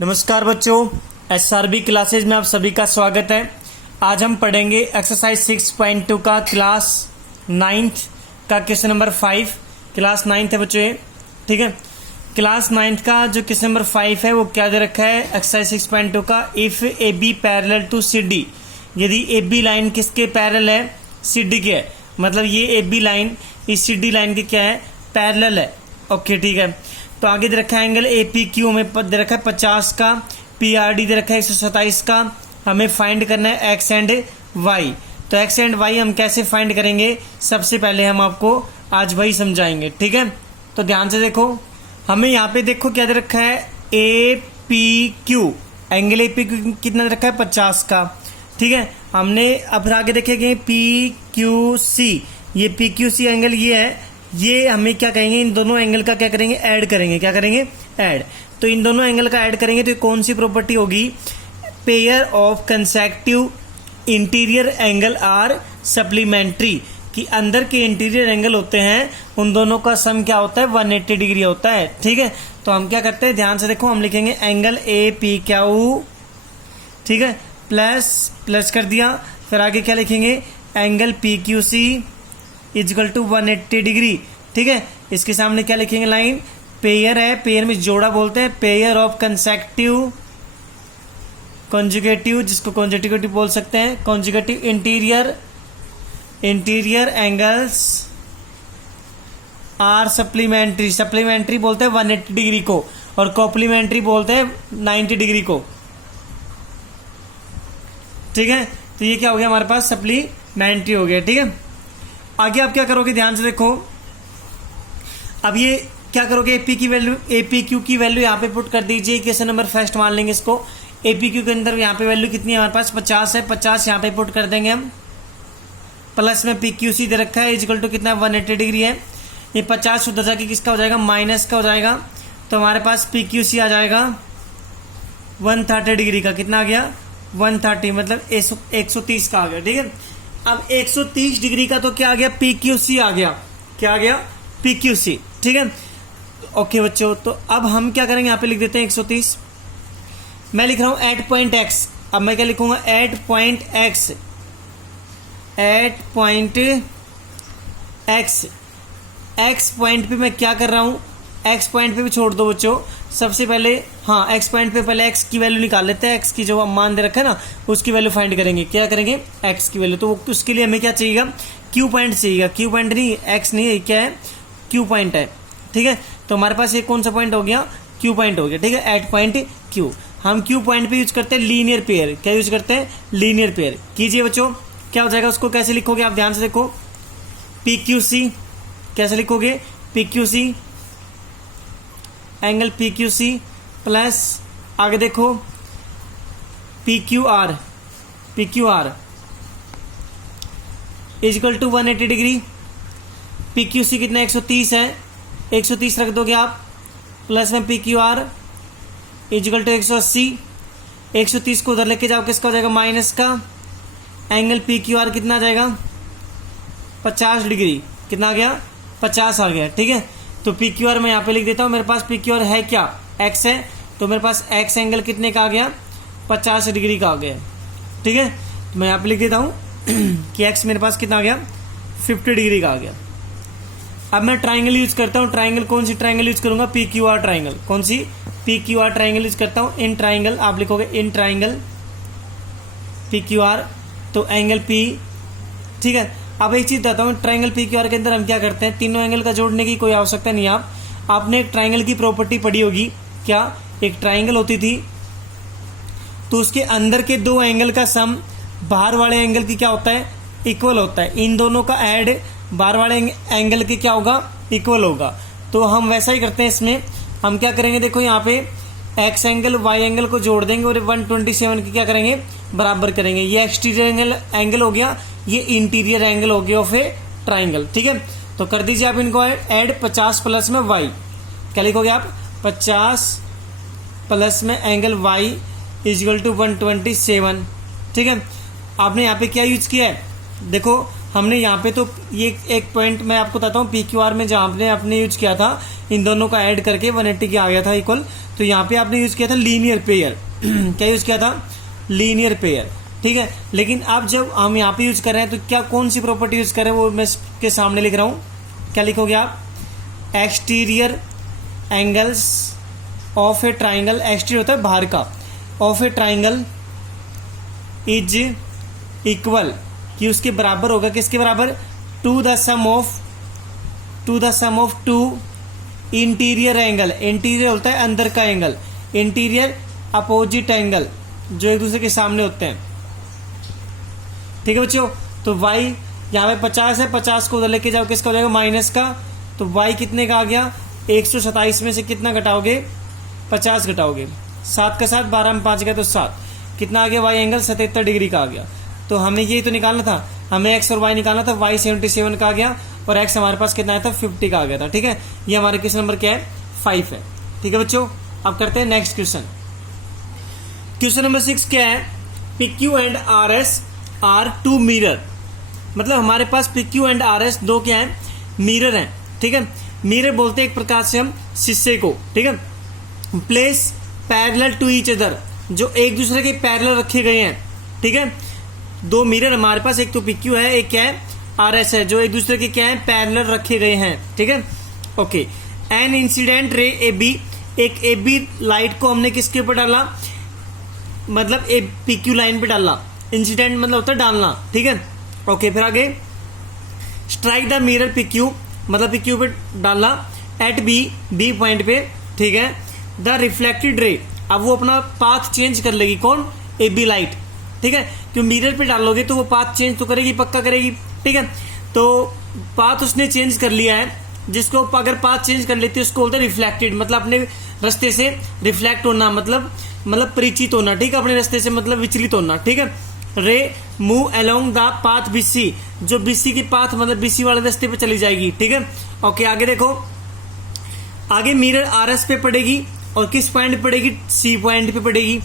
नमस्कार बच्चों, SRB classes में आप सभी का स्वागत है। आज हम पढ़ेंगे एक्सरसाइज 6.2 का क्लास 9th का क्वेश्चन नंबर 5। क्लास 9th है बच्चों ये, ठीक है। क्लास 9th का जो क्वेश्चन नंबर 5 है वो क्या दे रखा है एक्सरसाइज 6.2 का, if A B parallel to C D. यदि ए बी लाइन किसके पैरेलल है, सी डी के है, मतलब ये ए बी लाइन इस सी डी लाइन की क्या है, पैरेलल है। ओके ठीक है। तो आगे दे रखा है एंगल ए पी क्यू में दे रखा है 50 का, पी आर डी दे रखा है 127 का। हमें फाइंड करना है एक्स एंड वाई। तो एक्स एंड वाई हम कैसे फाइंड करेंगे, सबसे पहले हम आपको आज वही समझाएंगे, ठीक है। तो ध्यान से देखो, हमें यहाँ पे देखो क्या दे रखा है, A P Q, angle A P Q कितना दे रखा है 50 का, ठीक है। हमने अब आगे देखेंगे पी क्यू सी, ये पी क्यू सी एंगल ये है, ये हमें क्या कहेंगे, इन दोनों एंगल का क्या करेंगे, ऐड करेंगे। क्या करेंगे, ऐड। तो इन दोनों एंगल का ऐड करेंगे तो कौन सी प्रॉपर्टी होगी, pair of consecutive interior angle are supplementary, कि अंदर के इंटीरियर एंगल होते हैं उन दोनों का सम क्या होता है 180 डिग्री होता है, ठीक है। तो हम क्या करते हैं, ध्यान से देखो, हम लिखेंगे एंगल ए पी क्यू, ठीक है, प्लस कर दिया, फिर आगे क्या लिखेंगे, angle P Q C is equal to 180 degree, ठीक है। इसके सामने क्या लिखेंगे, लाइन पेयर है, पेयर में जोड़ा बोलते हैं, पेयर ऑफ कंसेक्टिव कॉन्जुगेटिव, जिसको कॉन्जुगेटिव बोल सकते हैं, conjugative interior angles are supplementary, supplementary बोलते हैं 180 डिग्री को, और कॉम्प्लीमेंट्री बोलते हैं 90 डिग्री को, ठीक है। तो ये क्या हो गया हमारे पास, सप्लीमेंट्री हो गया, ठीक है। आगे आप क्या करोगे, ध्यान से देखो, अब ये क्या करोगे, एपी की वैल्यू, एपी क्यू की वैल्यू यहाँ पे पुट कर दीजिए। क्वेश्चन नंबर फर्स्ट मान लेंगे इसको। एपी क्यू के अंदर यहाँ पे वैल्यू कितनी है हमारे पास, 50 है, 50 यहाँ पे पुट कर देंगे हम। प्लस में पी क्यू सी दे रखा है इजकल टू कितना 180 डिग्री है। ये 50 शुद्ध जाके किसका हो जाएगा, माइनस का हो जाएगा। तो हमारे पास पी क्यू सी आ जाएगा 130 डिग्री का, कितना आ गया 130, मतलब 130 का आ गया, ठीक है। अब 130 डिग्री का तो क्या आ गया, पी क्यू सी आ गया, क्या आ गया, पी क्यू सी, ठीक है। ओके बच्चों, तो अब हम क्या करेंगे, यहाँ पे लिख देते हैं 130। मैं लिख रहा हूं एट पॉइंट एक्स, अब मैं क्या लिखूंगा, at point X, at point X, X point पे मैं क्या कर रहा हूं, एक्स पॉइंट पे भी छोड़ दो बच्चों। सबसे पहले हाँ, एक्स पॉइंट पे पहले एक्स की वैल्यू निकाल लेते हैं, एक्स की जो मान दे रखा है ना उसकी वैल्यू फाइंड करेंगे। क्या करेंगे, एक्स की वैल्यू। तो उसके लिए हमें क्या चाहिएगा, क्यू पॉइंट चाहिएगा। क्यू पॉइंट नहीं, एक्स नहीं है, क्या है, क्यू पॉइंट है, ठीक है। तो हमारे पास ये कौन सा पॉइंट हो गया, क्यू पॉइंट हो गया, ठीक है। एट पॉइंट क्यू, हम क्यू पॉइंट पे यूज करते हैं लीनियर पेयर। क्या यूज करते हैं, लीनियर पेयर। कीजिए बच्चों, क्या हो जाएगा, उसको कैसे लिखोगे आप ध्यान से देखो, पी क्यू सी कैसे लिखोगे, P Q C, angle P Q C plus आगे देखो P Q R is equal to 180 degree. P Q C कितना 130 है, 130 रख दोगे आप, प्लस में P Q R is equal to 180, 130 को उधर लेके जाओ, किसका हो जाएगा, माइनस का। एंगल पी क्यू आर कितना आ जाएगा 50 डिग्री, कितना आ गया 50 आ गया, ठीक है। तो पी क्यू आर मैं यहाँ पे लिख देता हूँ, मेरे पास पी क्यू आर है क्या, एक्स है, तो मेरे पास एक्स एंगल कितने का आ गया 50 डिग्री का आ गया, ठीक है। तो मैं यहाँ पे लिख देता हूँ कि एक्स मेरे पास कितना आ गया 50 डिग्री का आ गया। अब मैं ट्राइंगल यूज करता हूँ, ट्राइंगल कौन सी ट्राइंगल यूज करूंगा, पी क्यू आर ट्राइंगल, कौन सी, P Q R triangle use करता हूँ। इन ट्राइंगल आप लिखोगे, in triangle P Q R, तो एंगल पी, ठीक है। अब एक चीज बताता हूँ, ट्राइंगल पी क्यू आर के अंदर हम क्या करते हैं, तीनों एंगल का जोड़ने की कोई आवश्यकता नहीं। आपने एक ट्राइंगल की प्रॉपर्टी पढ़ी होगी, क्या, एक ट्राइंगल होती थी तो उसके अंदर के दो एंगल का सम बाहर वाले एंगल की क्या होता है, इक्वल होता है। इन दोनों का ऐड बाहर वाले एंगल के क्या होगा, इक्वल होगा। तो हम वैसा ही करते हैं, इसमें हम क्या करेंगे, देखो यहाँ पे एक्स एंगल वाई एंगल को जोड़ देंगे और 127 की क्या करेंगे, बराबर करेंगे। ये एक्सटीरियर एंगल हो गया, ये इंटीरियर एंगल हो गया ऑफ ए ट्राइंगल, ठीक है। तो कर दीजिए आप इनको ऐड 50 प्लस में वाई, क्या लिखोगे आप, 50 प्लस में एंगल वाई इजल टू 127, ठीक है। आपने यहाँ पे क्या यूज किया है, देखो हमने यहाँ पे तो ये एक पॉइंट मैं आपको बताता हूँ, PQR में जहाँ आपने आपने यूज किया था इन दोनों का ऐड करके 180 की आ गया था इक्वल, तो यहाँ पे आपने यूज किया था लीनियर पेयर क्या यूज किया था, लीनियर पेयर, ठीक है। लेकिन अब जब हम यहाँ पे यूज कर रहे हैं तो क्या कौन सी प्रॉपर्टी यूज कर रहे हैं वो मैं इसके सामने लिख रहा हूँ। क्या लिखोगे आप, exterior angles of a triangle, exterior होता है बाहर का, of a triangle is equal, कि उसके बराबर होगा, किसके बराबर, to the sum of two interior angle, interior होता है अंदर का एंगल, इंटीरियर अपोजिट एंगल जो एक दूसरे के सामने होते हैं, ठीक है बच्चों। तो y यहाँ पे 50 है, 50 को उधर लेके जाओ, किसका हो जाएगा, माइनस का, तो y कितने का आ गया, 127 में से कितना घटाओगे, 50 घटाओगे, 7 का 7, 12 में 5 गया तो 7, कितना आ गया, y एंगल 77 डिग्री का आ गया। तो हमें ये तो निकालना था, हमें x और y निकालना था, y 77 का आ गया और x हमारे पास कितना आया था, 50 का आ गया था, ठीक है। ये हमारे क्वेश्चन नंबर क्या है, 5 है, ठीक है बच्चों। अब करते हैं नेक्स्ट क्वेश्चन। क्वेश्चन नंबर 6 क्या है, PQ and RS are two mirror, मतलब हमारे पास PQ एंड RS दो क्या है, मिरर हैं, ठीक है। मिरर बोलते हैं एक प्रकार से हम शीशे को, ठीक है। Place parallel to each other, जो एक दूसरे के पैरेलल रखे गए हैं, ठीक है। दो मिरर हमारे पास, एक तो PQ है, एक क्या है, RS है, जो एक दूसरे के क्या है, पैरेलल रखे गए हैं, ठीक है। Okay, an incident ray AB, एक AB लाइट को हमने किसके ऊपर डाला, मतलब PQ लाइन पे डाला, इंसिडेंट मतलब होता है डालना, ठीक है। ओके, फिर आगे, स्ट्राइक द मिरर PQ, मतलब PQ पे डालना, एट B पॉइंट पे, ठीक है। द रिफ्लेक्टेड रे, अब वो अपना पाथ चेंज कर लेगी, कौन, AB लाइट, ठीक है। क्यों मिरर पे डालोगे तो वो पाथ चेंज तो करेगी, पक्का करेगी, ठीक है। तो पाथ उसने चेंज कर लिया है, जिसको अगर पाथ चेंज कर लेती है उसको बोलते हैं रिफ्लेक्टेड, मतलब अपने रास्ते से रिफ्लेक्ट होना, मतलब परिचित होना, ठीक है, अपने रास्ते से मतलब विचलित होना, ठीक है। रे move along the path BC, जो BC की पाथ मतलब BC वाले रास्ते पे चली जाएगी, ठीक है। ओके, आगे देखो, आगे मिरर RS पे पड़ेगी और किस पॉइंट पे पड़ेगी, C पॉइंट पे पड़ेगी।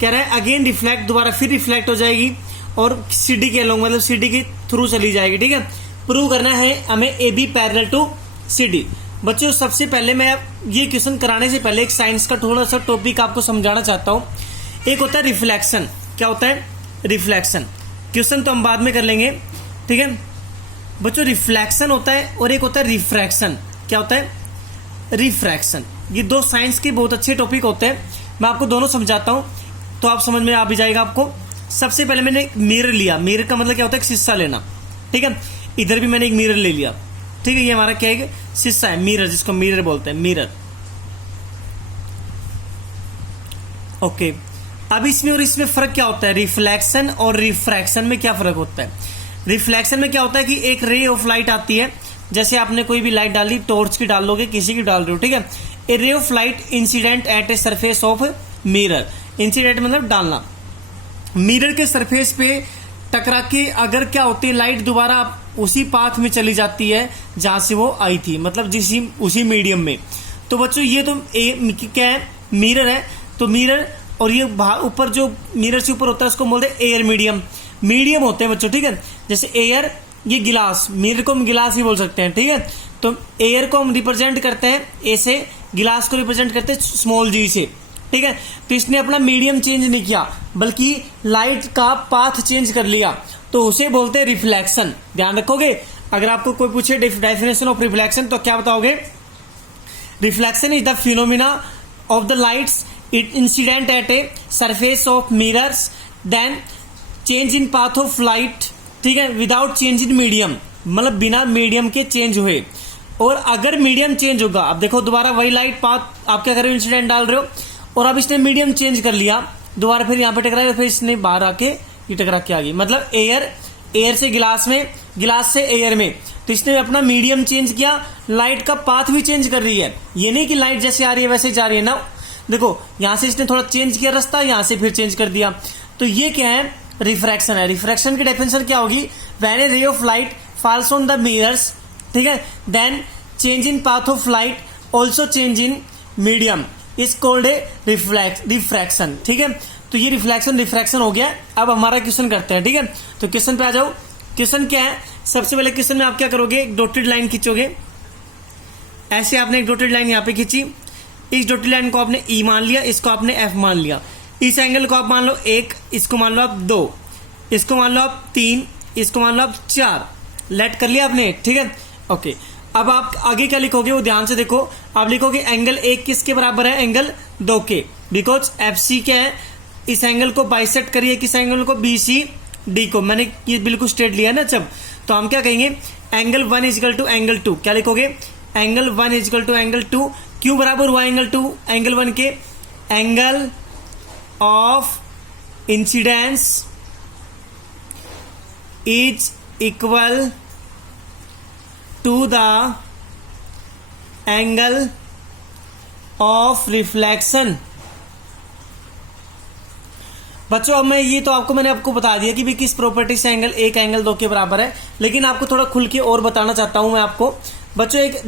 कह रहा है अगेन रिफ्लेक्ट, दोबारा फिर रिफ्लेक्ट हो जाएगी और CD के अलोंग मतलब CD के थ्रू चली जाएगी, ठीक है। प्रूव करना है हमें AB पैरेलल टू CD। बच्चों सबसे पहले मैं ये क्वेश्चन कराने से पहले एक साइंस का थोड़ा सा टॉपिक आपको समझाना चाहता हूँ। एक होता है रिफ्लेक्शन, क्या होता है, रिफ्लेक्शन, क्वेश्चन तो हम बाद में कर लेंगे, ठीक है बच्चों। रिफ्लेक्शन होता है और एक होता है रिफ्रैक्शन, क्या होता है, रिफ्रैक्शन। ये दो साइंस के बहुत अच्छे टॉपिक होते हैं, मैं आपको दोनों समझाता हूँ तो आप समझ में आ भी जाएगा आपको। सबसे पहले मैंने एक मिरर लिया, मिरर का मतलब क्या होता है, शीशा लेना, ठीक है। इधर भी मैंने एक मिरर ले लिया, ठीक है, ये हमारा क्या है, शीशा है, मिरर, जिसको मिरर बोलते हैं, मिरर। ओके, अब इसमें और इसमें फर्क क्या होता है, रिफ्लेक्शन और रिफ्रैक्शन में क्या फर्क होता है। रिफ्लेक्शन में क्या होता है कि एक रे ऑफ लाइट आती है, जैसे आपने कोई भी लाइट डाली, टॉर्च की डाल लोगे, किसी की डाल रहे हो, ठीक है। A ray of light incident at a surface of mirror, incident मतलब डालना, मिरर के सरफेस पे टकरा के अगर क्या होती है, लाइट दोबारा उसी पाथ में चली जाती है जहां से वो आई थी, मतलब उसी मीडियम में। तो बच्चों ये तो क्या है, मिरर है, तो मिरर और ये ऊपर जो मिरर से ऊपर होता है उसको बोलते हैं एयर मीडियम, मीडियम होते हैं बच्चों, ठीक है। जैसे एयर, ये गिलास, मिरर को हम गिलास ही बोल सकते हैं, ठीक है। तो एयर को हम रिप्रेजेंट करते हैं ए से, गिलास को रिप्रेजेंट करते हैं स्मॉल g से, ठीक है। तो इसने अपना मीडियम चेंज नहीं किया बल्कि लाइट का पाथ चेंज कर लिया, तो उसे बोलते हैं रिफ्लेक्शन। ध्यान रखोगे, अगर आपको कोई पूछे डेफिनेशन ऑफ रिफ्लेक्शन तो क्या बताओगे, reflection is the phenomena of the lights it incident at a surface of mirrors then change in path of light, ठीक है, विदाउट चेंज इन मीडियम, मतलब बिना मीडियम के चेंज हुए। और अगर मीडियम चेंज होगा, अब देखो दोबारा वही लाइट पाथ आप क्या कर रहे हो, इंसिडेंट डाल रहे हो, और अब इसने मीडियम चेंज कर लिया, दोबारा फिर यहाँ पे टकराई और फिर इसने बाहर आके ये टकरा के आ गई, मतलब एयर से गिलास में, गिलास से एयर में, तो इसने अपना मीडियम चेंज किया, लाइट का पाथ भी चेंज कर रही है। ये नहीं कि लाइट जैसे आ रही है वैसे जा रही है ना, देखो यहां से इसने थोड़ा चेंज किया रास्ता, यहां से फिर चेंज कर दिया, तो ये क्या है, रिफ्रैक्शन है। रिफ्रैक्शन की डेफिनेशन क्या होगी, when a ray of light falls on the mirrors, ठीक है, then change in path of light also change in medium is called a refraction, ठीक है। तो ये रिफ्लेक्शन रिफ्रैक्शन हो गया। अब हमारा क्वेश्चन करते हैं, ठीक है। तो क्वेश्चन पे आ जाओ, क्वेश्चन क्या है, सबसे पहले क्वेश्चन में आप क्या करोगे, एक डॉटेड लाइन खींचोगे। ऐसे आपने एक डॉटेड लाइन यहाँ पे खींची, इस डॉटेड लाइन को आपने ई मान लिया, इसको आपने एफ मान लिया। इस एंगल को आप मान लो 1, इसको मान लो आप 2, इसको मान लो आप 3, इसको मान लो आप 4। लेट कर लिया आपने, ठीक है, ओके। अब आप आगे क्या लिखोगे वो ध्यान से देखो। आप लिखोगे एंगल 1 किसके बराबर है, एंगल 2 के, बिकॉज एफ सी क्या है, इस एंगल को बाइसेक्ट करिए, किस एंगल को, बी सी डी को। मैंने ये बिल्कुल स्ट्रेट लिया है ना जब, तो हम क्या कहेंगे, एंगल 1 इजिकल टू एंगल 2। क्या लिखोगे, एंगल 1 इजिकल टू एंगल 2। क्यों बराबर हुआ एंगल 2 एंगल 1 के, angle of incidence is equal to the angle of reflection. बच्चों अब मैं ये तो मैंने आपको बता दिया कि भी किस प्रॉपर्टी से एंगल 1 एंगल 2 के बराबर है, लेकिन आपको थोड़ा खुल के और बताना चाहता हूं मैं आपको। बच्चों एक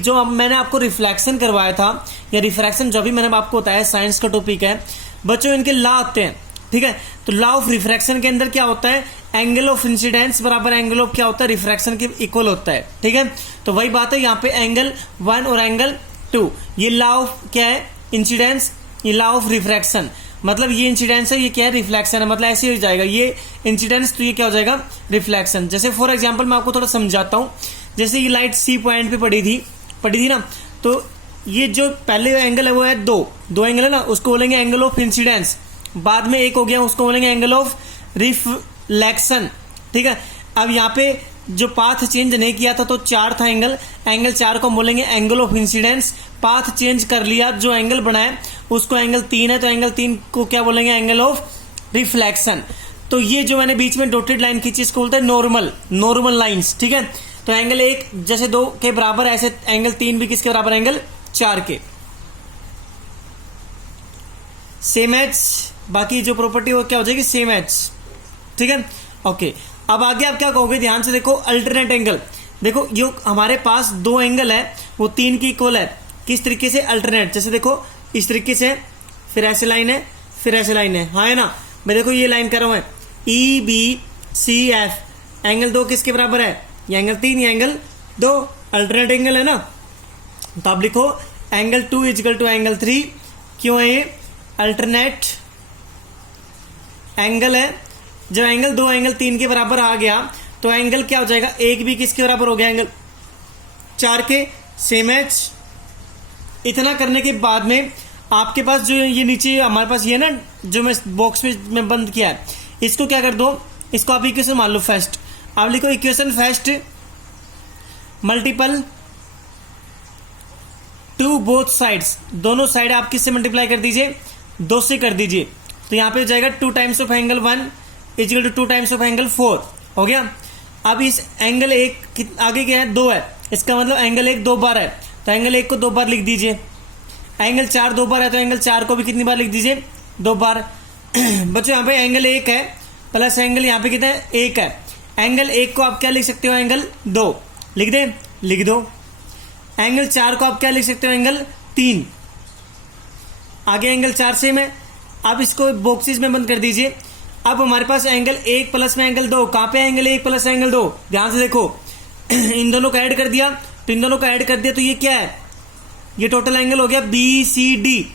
जो मैंने आपको रिफ्लेक्शन करवाया था या रिफ्रैक्शन, जो भी मैंने आपको बताया, साइंस का टॉपिक है बच्चों, इनके लॉ आते हैं, ठीक है। तो लॉ ऑफ रिफ्रैक्शन के अंदर क्या होता है, एंगल ऑफ इंसिडेंस बराबर एंगल ऑफ क्या होता है, रिफ्रैक्शन के इक्वल होता है, ठीक है। तो वही बात है यहाँ पे एंगल 1 और एंगल 2, ये लॉ ऑफ क्या है, इंसिडेंस, ये लॉ ऑफ रिफ्रैक्शन, मतलब ये इंसिडेंस है, ये क्या है, रिफ्लेक्शन है, मतलब ऐसे हो जाएगा, ये इंसिडेंस तो ये क्या हो जाएगा, रिफ्लेक्शन। जैसे फॉर एग्जांपल मैं आपको थोड़ा समझाता हूं, जैसे ये लाइट सी पॉइंट पे पड़ी थी ना, तो ये जो पहले एंगल है वो है 2 एंगल है ना, उसको बोलेंगे एंगल ऑफ इंसिडेंस। बाद में एक हो गया, उसको बोलेंगे एंगल ऑफ रिफ्लेक्शन, ठीक है। अब यहाँ पे जो पाथ चेंज नहीं किया था तो 4 था एंगल 4 को बोलेंगे angle of incidence. Path change कर लिया, जो एंगल बनाया उसको एंगल 3 है, तो एंगल 3 को क्या बोलेंगे, एंगल ऑफ रिफ्लेक्शन। तो ये जो मैंने बीच में डॉटेड लाइन खींची इसको बोलते हैं नॉर्मल लाइंस, ठीक है। तो एंगल 1 जैसे 2 के बराबर, ऐसे एंगल 3 भी किसके बराबर, एंगल 4 के। सेम एच, बाकी जो प्रॉपर्टी वो क्या हो जाएगी, सेम एच, ठीक है, ओके। अब आगे आप क्या कहोगे, ध्यान से देखो, अल्टरनेट एंगल। देखो जो हमारे पास 2 एंगल है वो 3 की इक्वल है, किस तरीके से, अल्टरनेट। जैसे देखो इस तरीके से, फिर ऐसे लाइन है, फिर ऐसे लाइन है, हाँ है ना। मैं देखो ये लाइन कर रहा हूं, E B C F, angle 2 किसके बराबर है, ये एंगल 3, ये एंगल 2, अल्टरनेट एंगल है ना। तो आप लिखो एंगल 2 इजिकल टू एंगल 3। क्यों है ये, अल्टरनेट एंगल है। जब एंगल 2 एंगल 3 के बराबर आ गया तो एंगल क्या हो जाएगा, 1 भी किसके बराबर हो गया, एंगल 4 के, सेम एच। इतना करने के बाद में आपके पास जो ये नीचे हमारे पास ये ना, जो मैं बॉक्स में बंद किया है, इसको क्या कर दो, इसको आप इक्वेशन मान लो फर्स्ट। आप लिखो equation first multiple to both sides, दोनों साइड आप किससे मल्टीप्लाई कर दीजिए, 2 से कर दीजिए। तो यहां पे हो जाएगा 2 times of angle 1 equal to 2 times of angle 4 हो गया। अब इस एंगल 1 आगे क्या है, 2 है, इसका मतलब एंगल 1 2 बार है, तो एंगल 1 को 2 बार लिख दीजिए। एंगल 4 2 बार है, तो एंगल 4 को भी कितनी बार लिख दीजिए, 2 बार। बच्चों यहाँ पे एंगल 1 है प्लस एंगल यहाँ पे कितना है, 1 है। एंगल 1 को आप क्या लिख सकते हो, एंगल 2 लिख दे, लिख दो। एंगल 4 को आप क्या लिख सकते हो, एंगल 3। आगे एंगल 4 सेम है, आप इसको बॉक्सेस में बंद कर दीजिए। अब हमारे पास एंगल 1 प्लस में एंगल 2, कहां पे एंगल 1 प्लस एंगल 2, ध्यान से देखो। इन दोनों को ऐड कर दिया, तो इन दोनों को ऐड कर दिया तो ये क्या है, ये टोटल एंगल हो गया बी सी डी।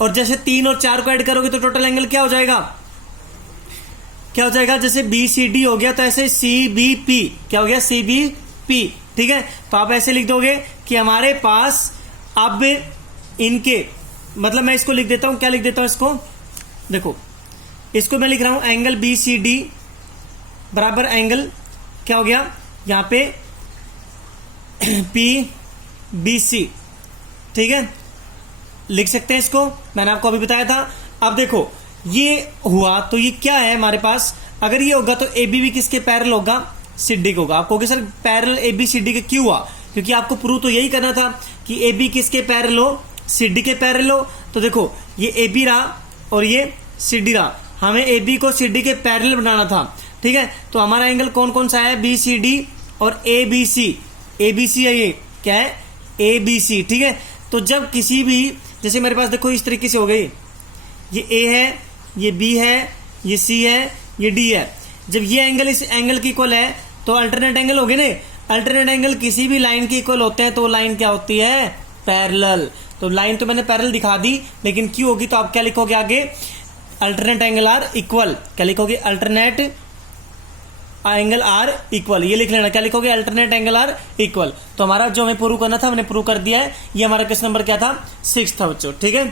और जैसे 3 और 4 को ऐड करोगे तो टोटल एंगल क्या हो जाएगा, क्या हो जाएगा, जैसे बी सी डी हो गया तो ऐसे सी बी पी, क्या हो गया, सी बी पी, ठीक है। तो आप ऐसे लिख दोगे कि हमारे पास अब इनके, मतलब मैं इसको लिख देता हूं, क्या लिख देता हूं इसको, देखो इसको मैं लिख रहा हूं एंगल बी सी डी बराबर एंगल क्या हो गया यहां पे पी बी सी, ठीक है, लिख सकते हैं इसको, मैंने आपको अभी बताया था। अब देखो ये हुआ तो ये क्या है हमारे पास, अगर ये होगा तो ए बी भी किसके पैरेलल होगा, सी डी होगा। आप कहोगे sir parallel A B C D के क्यों हुआ, क्योंकि आपको प्रूव तो यही करना था कि ए बी किसके पैरेलल हो, सी डी के पैरेलल हो। तो देखो ये ए बी रहा और ये सी डी रहा, हमें ए बी को सी डी के पैरेलल बनाना था, ठीक है। तो हमारा एंगल कौन कौन सा है, बी सी डी और ए बी सी। ए बी सी है, ये क्या है, ए बी सी, ठीक है। तो जब किसी भी, जैसे मेरे पास देखो इस तरीके से हो गई, ये ए है, ये बी है, ये सी है, ये डी है। जब ये एंगल इस एंगल की इक्वल है तो अल्टरनेट एंगल हो गए ना। अल्टरनेट एंगल किसी भी लाइन के इक्वल होते हैं तो लाइन क्या होती है, पैरेलल। तो लाइन तो मैंने पैरेलल दिखा दी, लेकिन क्यों होगी तो आप क्या लिखोगे आगे, अल्टरनेट एंगल आर इक्वल। क्या लिखोगे, अल्टरनेट एंगल आर इक्वल, ये लिख लेना। क्या लिखोगे, अल्टरनेट एंगल आर इक्वल। तो हमारा जो हमें प्रूव करना था हमने प्रूव कर दिया है। ये हमारा क्वेश्चन नंबर क्या था, 6 था बच्चों, ठीक है।